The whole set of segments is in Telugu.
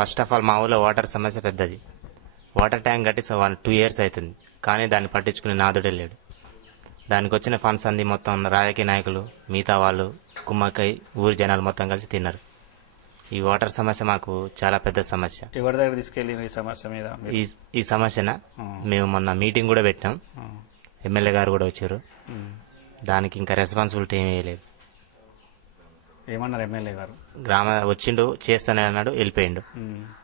ఫస్ట్ ఆఫ్ ఆల్ మా ఊళ్ళో వాటర్ సమస్య పెద్దది. వాటర్ ట్యాంక్ కట్టి 2 years అవుతుంది, కానీ దాన్ని పట్టించుకునే నాదుడే లేడు. దానికి వచ్చిన ఫండ్స్ అంది మొత్తం రాజకీయ నాయకులు మిగతా వాళ్ళు కుమ్మక్కై ఊరి జనాలు మొత్తం కలిసి తిన్నారు. ఈ వాటర్ సమస్య మాకు చాలా పెద్ద సమస్య. ఎవరి దగ్గర తీసుకెళ్ళి ఈ సమస్య మీద ఈ సమస్యన మేము మొన్న మీటింగ్ కూడా పెట్టాం, ఎమ్మెల్యే గారు కూడా వచ్చారు. దానికి ఇంకా రెస్పాన్సిబిలిటీ ఏమీ లేదు. ఏమన్నారు ఎమ్మెల్యే గారు? వచ్చిండు, చేస్తానే అన్నాడు, వెళ్ళిపోయిండు.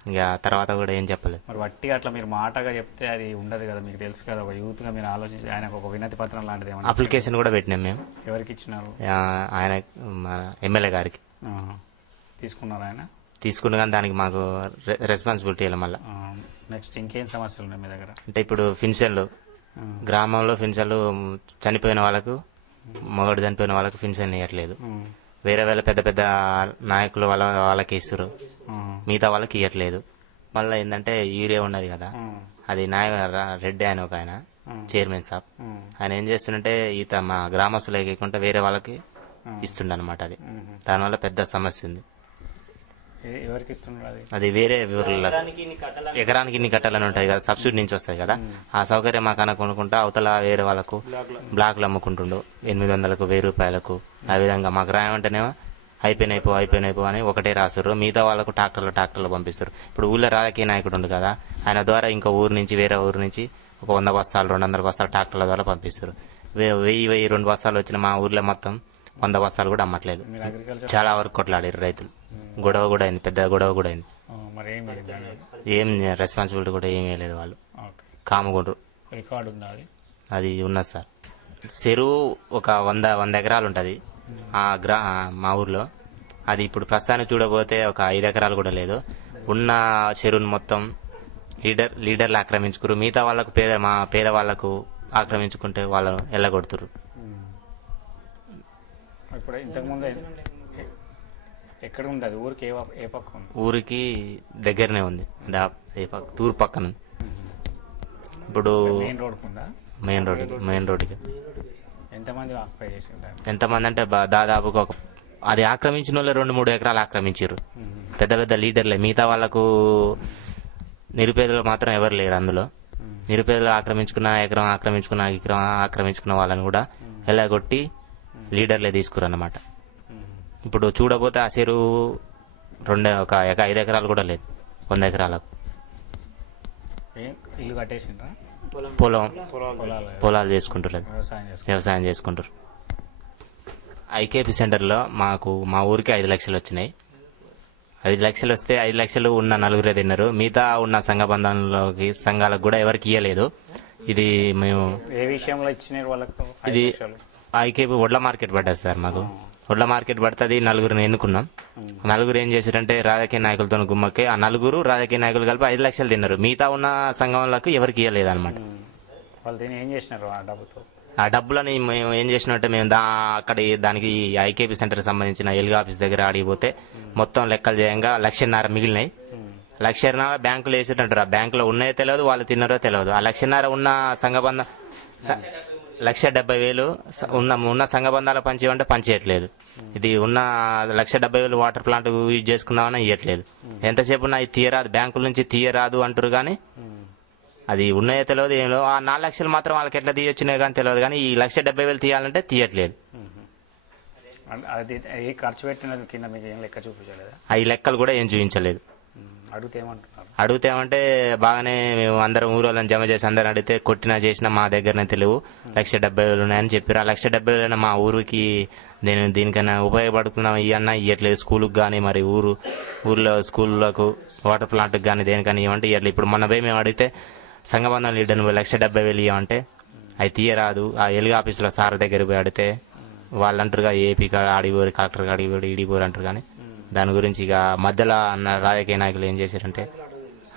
ఇంకా తర్వాత కూడా ఏం చెప్పలేదు. మరి వట్టి అట్లా మీరు మాటగా చెప్తే అది ఉండదు కదా, మీకు తెలుసు కదా. ఒక యూత్ గా మీరు ఆలోచించి ఆయనకు ఒక వినతి పత్రం లాంటిది ఏమన్నా అప్లికేషన్ కూడా పెట్టినాం మేము. ఎవరికి ఇచ్చినారు? ఆయన ఎమ్మెల్యే గారికి తీసుకున్నారు. ఆయన తీసుకున్న కానీ దానికి మాకు రెస్పాన్సిబిలిటీ ఇలా మళ్ళీ. నెక్స్ట్ ఇంకేం సమస్యలు ఉన్నాయి మీ దగ్గర? అంటే ఇప్పుడు ఫిన్షన్లు, గ్రామంలో ఫిన్షన్లు చనిపోయిన వాళ్ళకు, మగడు చనిపోయిన వాళ్ళకు ఫిన్షన్ ఇవ్వట్లేదు. వేరే వేళ పెద్ద పెద్ద నాయకులు వాళ్ళకి ఇస్తారు, మిగతా వాళ్ళకి ఇవ్వట్లేదు. మళ్ళీ ఏంటంటే యూరియా ఉన్నది కదా, అది రెడ్డి ఆయన ఒక ఆయన చైర్మన్ సాబ్, ఆయన ఏం చేస్తుంటే మా గ్రామస్తులు ఎక్కకుండా వేరే వాళ్ళకి ఇస్తుండ అనమాట. అది దానివల్ల పెద్ద సమస్య ఉంది. ఎవరికి ఇస్తున్నారు? అది వేరే ఊర్లలో ఎకరానికి ఇన్ని కట్టాలని ఉంటాయి కదా, సబ్సిడీ నుంచి వస్తాయి కదా. ఆ సౌకర్యం మాకు కొనుక్కుంటా అవతల వేరే వాళ్ళకు బ్లాక్లు అమ్ముకుంటుండు 800కు 1000 రూపాయలకు. ఆ విధంగా మాకు రాయమంటేనేమో అయిపోయినాయిపో అని ఒకటే రాస్తారు, మిగతా వాళ్ళకు ట్రాక్టర్లు పంపిస్తారు. ఇప్పుడు ఊళ్ళో రాజకీయ నాయకుడు ఉంది కదా, ఆయన ద్వారా ఇంకో ఊరు నుంచి వేరే ఊరు నుంచి ఒక 100 బస్తాలు 200 బస్తాలు ట్రాక్టర్ల ద్వారా పంపిస్తారు. 1000-2 బస్తాలు వచ్చిన మా ఊర్లో మొత్తం 100 బస్తాలు కూడా అమ్మట్లేదు. చాలా వరకు కొట్లాడారు రైతులు. గొడవ కూడా అయింది, పెద్ద గొడవ కూడా అయింది. ఏం రెస్పాన్సిబిలిటీ కూడా ఏమీ లేదు. వాళ్ళు కాముకుండ్రు. అది ఉన్నది సార్. చెరువు ఒక 100 ఎకరాలు ఉంటుంది మా ఊర్లో. అది ఇప్పుడు ప్రస్తుతానికి చూడబోతే ఒక 5 ఎకరాలు కూడా లేదు. ఉన్న చెరువును మొత్తం లీడర్లు ఆక్రమించుకురు. మిగతా వాళ్ళకు మా పేదవాళ్లకు ఆక్రమించుకుంటే వాళ్ళను ఎల్లగొడుతురు. ఇప్పుడు ఇంతకుముందు ఎక్కడ ఉంది ఊరికి? ఏ పక్క ఉంది? ఊరికి దగ్గరనే ఉంది, తూర్పు పక్కన. ఇప్పుడు మెయిన్ రోడ్డుకి ఎంతమంది అంటే దాదాపుగా అది ఆక్రమించిన వాళ్ళు 2-3 ఎకరాలు ఆక్రమించారు, పెద్ద పెద్ద లీడర్లే. మిగతా వాళ్లకు నిరుపేదలు మాత్రం ఎవరు లేరు అందులో. నిరుపేదలు ఆక్రమించుకున్న ఎకరం ఆక్రమించుకున్న వాళ్ళని కూడా ఎలాగొట్టి లీడర్లే తీసుకురన్నమాట. ఇప్పుడు చూడబోతే ఆ చెరువు ఒక 5 ఎకరాలు కూడా లేదు, 100 ఎకరాలకు. ఇల్లు కట్టేసిండ్రా? పొలాలు చేసుకుంటారు, వ్యవసాయం చేసుకుంటారు. ఐకేపీ సెంటర్లో మా ఊరికి 5 లక్షలు వచ్చినాయి. 5 లక్షలు వస్తే 5 లక్షలు ఉన్న 4 తిన్నారు. మిగతా ఉన్న సంఘాలకు కూడా ఎవరికి ఇవ్వలేదు. ఇది మేము ఏ విషయంలో ఇచ్చినారు వాళ్ళకు? ఇది ఐకేపీ వడ్ల మార్కెట్ పడ్డది సార్. మాకు వడ్ల మార్కెట్ పడుతుంది, 4 ఎన్నుకున్నాం. 4 ఏం చేశారంటే రాజకీయ నాయకులతో గుమ్మకి ఆ 4 రాజకీయ నాయకులు కలిపి 5 లక్షలు తిన్నారు. మిగతా ఉన్న సంఘంలకు ఎవరికి ఇవ్వలేదు అనమాట. ఆ డబ్బులని మేము ఏం చేసినట్టే మేము దానికి ఐకేపీ సెంటర్ సంబంధించిన ఎల్గా ఆఫీస్ దగ్గర ఆడిపోతే మొత్తం లెక్కలు చేయంగా 1,50,000 మిగిలినాయి. 1,50,000 బ్యాంకులు వేసేటంటారు. ఆ బ్యాంకులో ఉన్నాయో తెలియదు, వాళ్ళు తిన్నారో తెలియదు. ఆ 1,50,000 ఉన్న సంఘబంధ 1,70,000 ఉన్న సంఘబంధాల పంచేయమంటే పంచేయట్లేదు. ఇది ఉన్న 1,70,000 వాటర్ ప్లాంట్ యూజ్ చేసుకుందామని ఇవ్వట్లేదు. ఎంతసేపు ఉన్నా ఇది తీయరాదు, బ్యాంకుల నుంచి తీయరాదు అంటారు. కానీ అది ఉన్నాయో తెలియదు, ఏం లేదు. ఆ 4 లక్షలు మాత్రం వాళ్ళకి ఎట్లా తీయొచ్చినాయో కానీ తెలియదు. కానీ ఈ 1,70,000 తీయాలంటే తీయట్లేదు. ఖర్చు పెట్టినది కింద మీకు ఏం లెక్క చూపించలేదు? ఈ లెక్కలు కూడా ఏం చూపించలేదు. అడిగితే ఏమంటే బాగానే మేము అందరం ఊరోళ్ళని జమ చేసి అందరం అడిగితే కొట్టినా చేసినా మా దగ్గరనే తెలియవు, 1,70,000 ఉన్నాయని చెప్పారు. ఆ 1,70,000 మా ఊరికి దీనికైనా ఉపయోగపడుతున్నాం ఇవన్నా ఇవ్వట్లేదు. స్కూల్కి కానీ మరి ఊర్లో స్కూళ్ళకు వాటర్ ప్లాంట్కి కానీ దేనికని ఇవ్వమంటే ఇవ్వట్లేదు. ఇప్పుడు మొన్న పోయి మేము అడిగితే సంఘబంధం లీడర్ని 1,70,000 ఇవ్వమంటే అవి తీయరాదు. ఆ ఎలుగు ఆఫీసులో సార్ దగ్గర పోయి అడిగితే వాళ్ళు అంటారుగా ఏపీ ఆడిపోరు, కలెక్టర్ ఆడిపోరు, ఈడిపోరు అంటారు. కానీ దాని గురించి ఇక మధ్యలో రాజకీయ నాయకులు ఏం చేశారంటే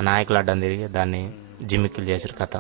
నాయకులు అడ్డం తిరిగి దాన్ని జిమ్మిక్కులు చేశారు కథ.